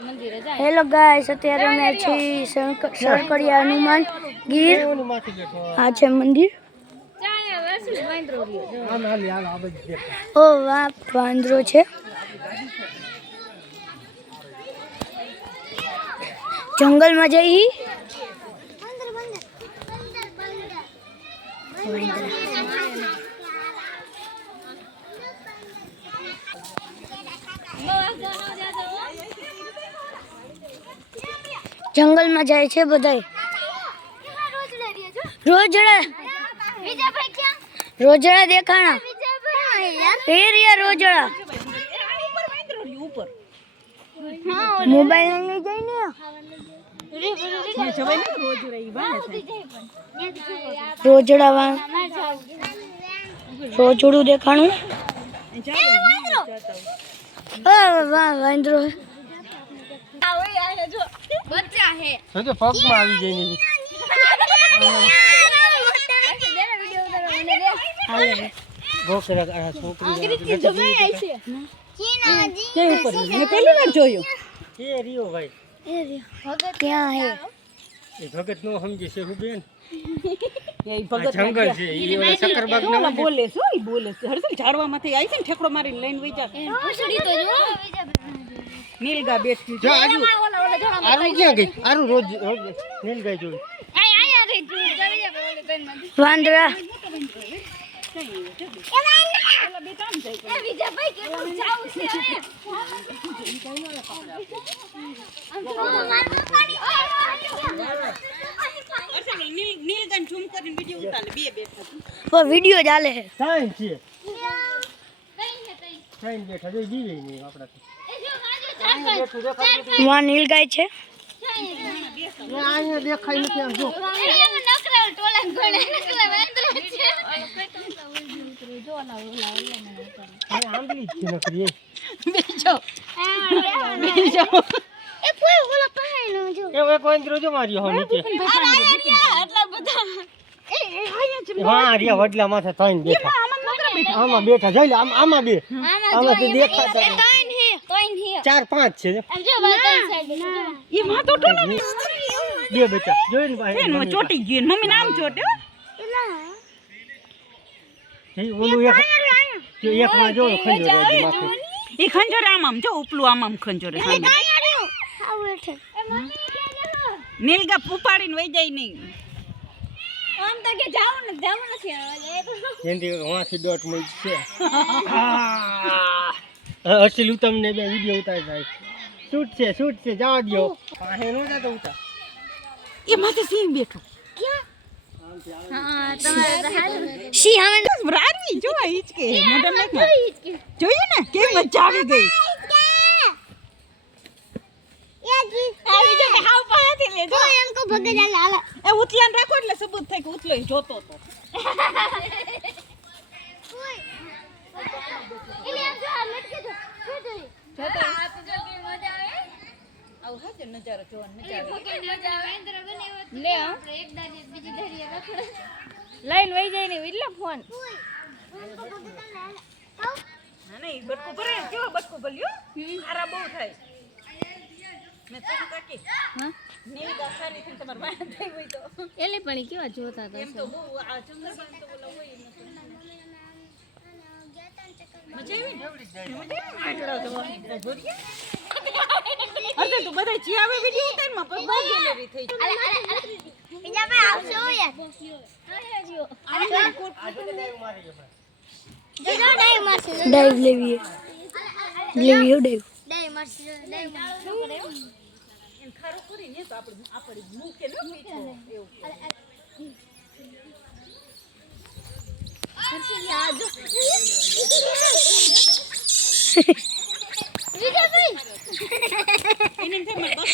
Hello guys, અત્યારે અમે છીએ સરકડિયા હનુમાન ગીર. આ છે મંદિર. ઓ વાહ, વાંદરો છે. જંગલમાં જઈ જંગલમાં જાય છે બધાય. રોજડા દેખાણા. રોજડા મોબાઈલ લઈ જાય ને. રોજડું દેખાણું. વાહ, વાંદરો બચ્ચા હે તો પગમાં આવી જઈને ગોખરા છોકરી પહેલી વાર જોયું. એ રીયો ભાઈ, ક્યાં હે? એ ભગત નો સમજે છે હું બેન. એ ભગત જંગલ છે ઈ ઓલા સકરબાગ ના બોલે છે. ઈ બોલે છે. હરસલ ઝાડવામાંથી આવી છે ને ઠેકડો મારીને લઈને વઈ જા. નીલગા બેઠી જો આજુ આરું ક્યાં ગઈ? આરું રોજ નીલ ગઈ જોઈ. વાંદરા નીલગન ઝૂમ કરીને વિડિયો ઉતારે. બે બેઠા વિડિયો ચાલે છે. સાઈન છે. સાઈન બેઠા જોઈ દીવે નહીં આપડા. વહાં નીલગાય છે. અહીંયા દેખાય નથી આમ જો. આંબલી જ નકરી બીજો એ એક વાંદરો જો માર્યો હો નીચે. આટલા બધા હા રિયા વડલા માથે ત્રણ બેઠા. આમાં બેઠા જોઈ લે. આમાં બે. આમાં તો દેખાતા ચાર પાંચ છે. ઈ માં તો ટોલો બે બેટા જોઈ ને ભાઈ. એનો ચોટી ગયો. મમ્મી નામ ચોટ્યો. ઓલું એક માં જો ખંજર માથે. ઈ ખંજર આમ જો ઉપલું આમ ખંજર નીલગા ઉપાડીને વઈ જાય નહીં. આમ તો કે જાવ નથી જેંદી વાંથી દોટ મઈ છે. અસલ તમને બે વિડિયો ઉતાર થાય. શૂટ છે જવા દયો. પાહે નો જાતો ઉતાર. એ માથે સિંહ બેઠો. સિંહ આવે રારવી જો હિચકે મોઢા નાખ. જોયું ને કેમ મજા આવી ગઈ. આવી જો કે હાવ પાથી લે જો એમ કો ભગે જાય હાલ. એ ઉતલાન રાખો એટલે સબૂત થાય કે ઉતલો જોતો તો. એટલે એમ જો લટકે જો જોતો આ તો જો કે મજા આવે. આવ હાજે નજારો જોવાનો મજા આવે. મજા આવે અંદર બનાવ્યો લે આપણે એક દાડી બીજી દાડી રાખો લાઈન વઈ જાય ને એટલે ફોન. ના નહીં બટકો ભરે કેવો બટકો ભલ્યો. આરા બહુ થાય. મેં તો કાકી હા નીલ ગાસાની થી તમાર વાય થઈ હોય તો એટલે પણ કેવા જોતા હતા એમ તો બહુ આ ચંદ્રબાન તો બોલા હોય ન મજા આવી ને જોરી અરે તું બધા જી આવે વિડિયો ઉતાર માં પર બહુ ગેલેરી થઈ બીજા ભાઈ આવશો યાર હા જીઓ અરે કોટ મારી જો ડાઈ મારશે ડાઈવ લેવી ડાઈવ મારશે ડાઈ એન ખારું કરી ને તો આપણે મૂકે ન પીછો એવું હર્ષિલ યાદ વિજય ભાઈ એને તે બસ